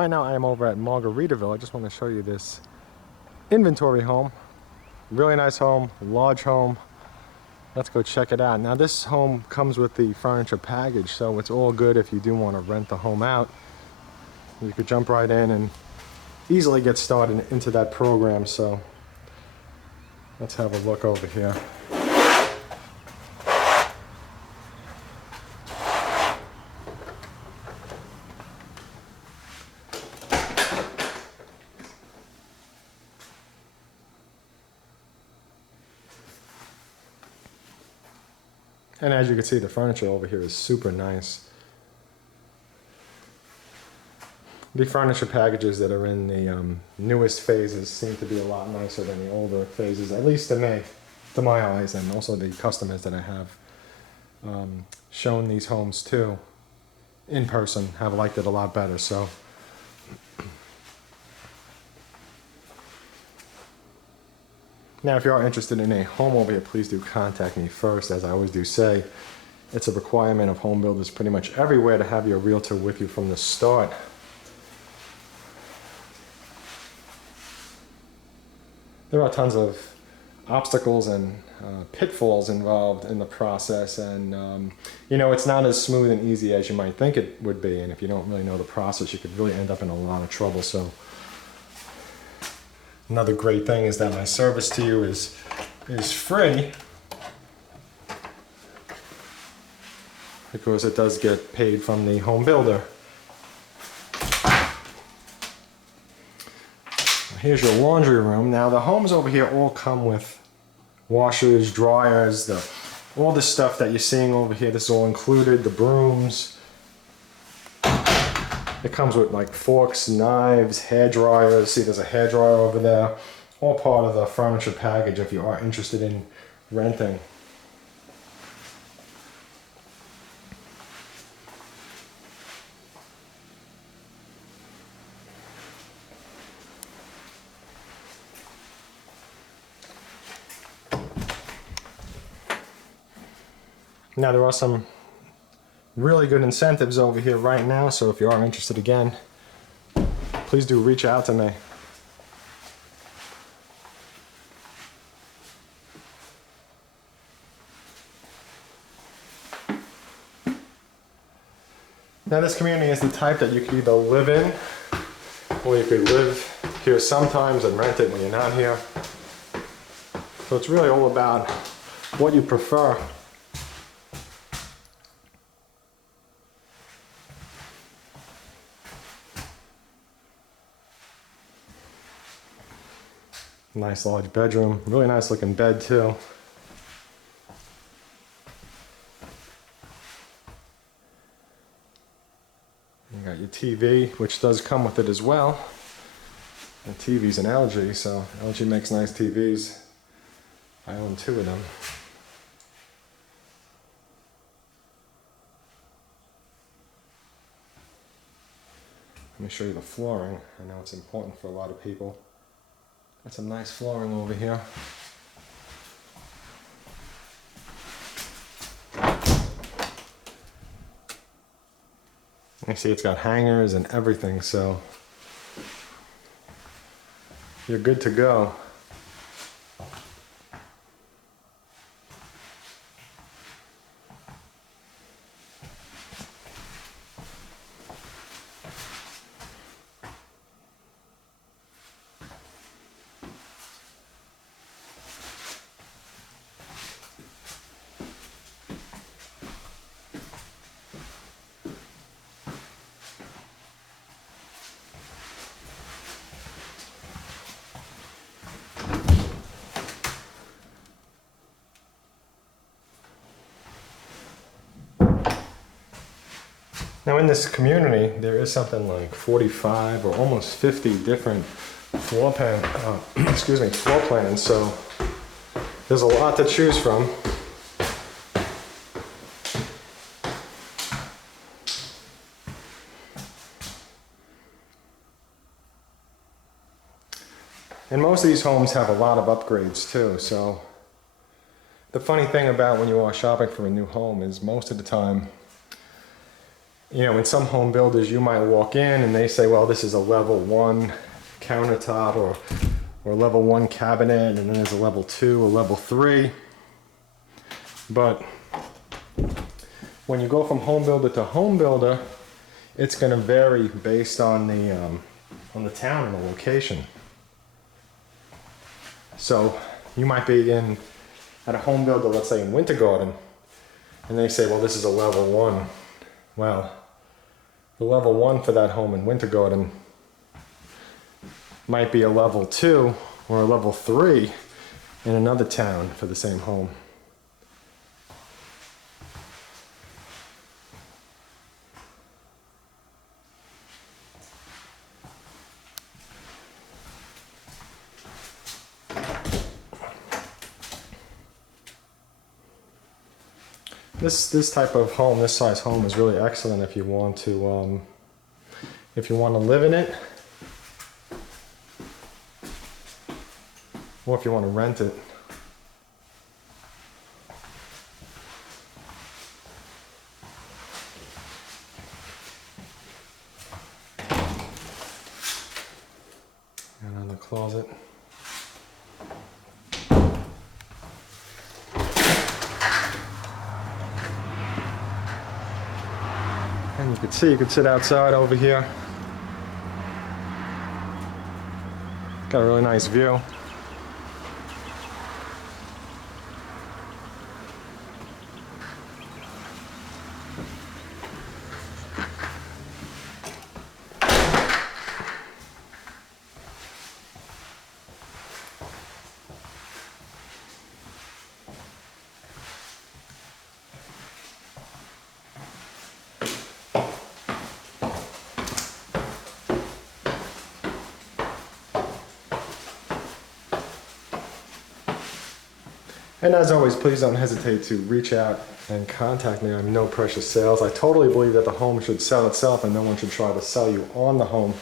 Right now I am over at Margaritaville. I just want to show you this inventory home. Really nice home, large home. Let's go check it out. Now this home comes with the furniture package, so it's all good if you do want to rent the home out. You could jump right in and easily get started into that program. So let's have a look over here. And as you can see, the furniture over here is super nice. The furniture packages that are in the newest phases seem to be a lot nicer than the older phases, at least to me, to my eyes, and also the customers that I have shown these homes to in person have liked it a lot better. So now, if you are interested in a home over here, please do contact me first. As I always do say, it's a requirement of home builders pretty much everywhere to have your realtor with you from the start. There are tons of obstacles and pitfalls involved in the process, and you know, it's not as smooth and easy as you might think it would be, and if you don't really know the process, you could really end up in a lot of trouble. So another great thing is that my service to you is free, because it does get paid from the home builder. Here's your laundry room. Now the homes over here all come with washers, dryers, all the stuff that you're seeing over here. This is all included, the brooms. It comes with like forks, knives, hair dryers. See, there's a hair dryer over there. All part of the furniture package if you are interested in renting. Now there are some really good incentives over here right now, so if you are interested again, please do reach out to me. Now this community is the type that you could either live in, or you could live here sometimes and rent it when you're not here. So it's really all about what you prefer. Nice large bedroom, really nice looking bed too. You got your TV, which does come with it as well. And TV's an LG, so LG makes nice TVs. I own 2 of them. Let me show you the flooring. I know it's important for a lot of people. Got some nice flooring over here. You see it's got hangers and everything, so you're good to go. Now in this community, there is something like 45 or almost 50 different floor plans, so there's a lot to choose from. And most of these homes have a lot of upgrades too, so the funny thing about when you are shopping for a new home is most of the time You know, in some home builders, you might walk in and they say, well, this is a level 1 countertop or level 1 cabinet, and then there's a level 2, a level 3. But when you go from home builder to home builder, it's going to vary based on the town and the location. So you might be at a home builder, let's say in Winter Garden, and they say, well, this is a level 1. Well, the level 1 for that home in Winter Garden might be a level 2 or a level 3 in another town for the same home. This type of home, this size home, is really excellent if you want to live in it, or if you want to rent it. Another closet. And you can see, you can sit outside over here. Got a really nice view. And as always, please don't hesitate to reach out and contact me. I'm no pressure sales. I totally believe that the home should sell itself and no one should try to sell you on the home.